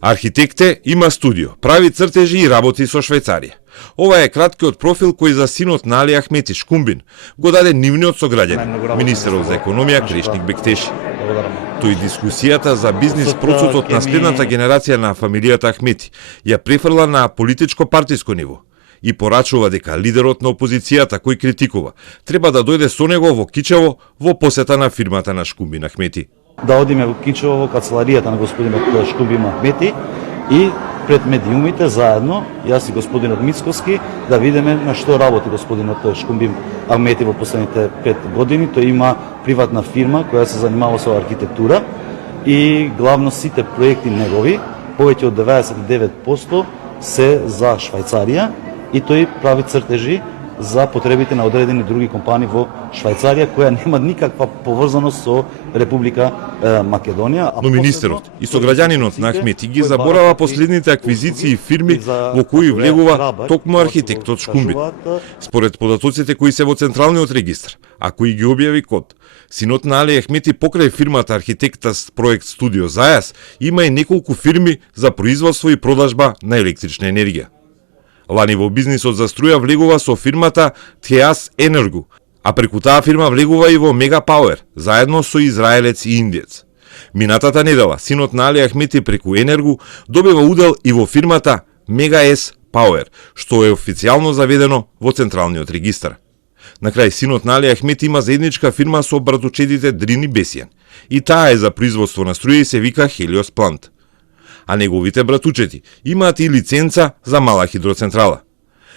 Архитекте има студио, прави цртежи и работи со Швајцарија. Ова е краткиот профил кој за синот на Али Ахмети Шкумбин го даде нивниот сограѓанин, министерот за економија Кришник Бектеши. Тој дискусијата за бизнис процесот на следната генерација на фамилијата Ахмети ја префрла на политичко-партиско ниво и порачува дека лидерот на опозицијата кој критикува треба да дојде со него во Кичево во посета на фирмата на Шкумбин Ахмети. Да одиме во Кичево во канцеларијата на господинот Шкумбин Ахмети и пред медиумите заедно, јас и господинот Мицковски, да видиме на што работи господинот Шкумбин Ахмети во последните 5 години. Тој има приватна фирма која се занимава со архитектура и главно сите проекти негови, повеќе од 99% се за Швајцарија и тој прави цртежи за потребите на одредени други компании во Швајцарија, која нема никаква поврзаност со Република Македонија. Но министерот и сограѓанинот на Ахмети ги заборава последните аквизиции фирми во кои влегува токму архитектот Шкумбин. Според податоците кои се во Централниот регистар, а кои ги објави КОД, синот на Али Ахмети покрај фирмата архитекта проект Студио Зајас има и неколку фирми за производство и продажба на електрична енергија. Лани во бизнисот за струја влегува со фирмата Теас Енерго, а преку таа фирма влегува и во Мега Пауер, заедно со израелец и индиец. Минатата недела, синот на Али Ахмети преку Енерго добива удел и во фирмата Мега С Пауер, што е официјално заведено во Централниот регистар. На крај, синот на Али Ахмети има заедничка фирма со братучедите Дрин и Бесијан, и таа е за производство на струја и се вика Хелиос Плант. А неговите братучети имаат и лиценца за мала хидроцентрала.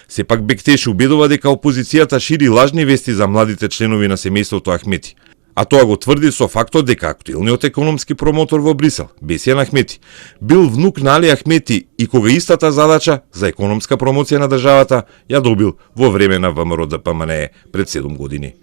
Сепак Бектеши убедува дека опозицијата шири лажни вести за младите членови на семејството Ахмети, а тоа го тврди со фактот дека актуелниот економски промотор во Брисел, Бесијан Ахмети, бил внук на Али Ахмети и кога истата задача за економска промоција на државата ја добил во време на ВМРО ДПМНЕ пред 7 години.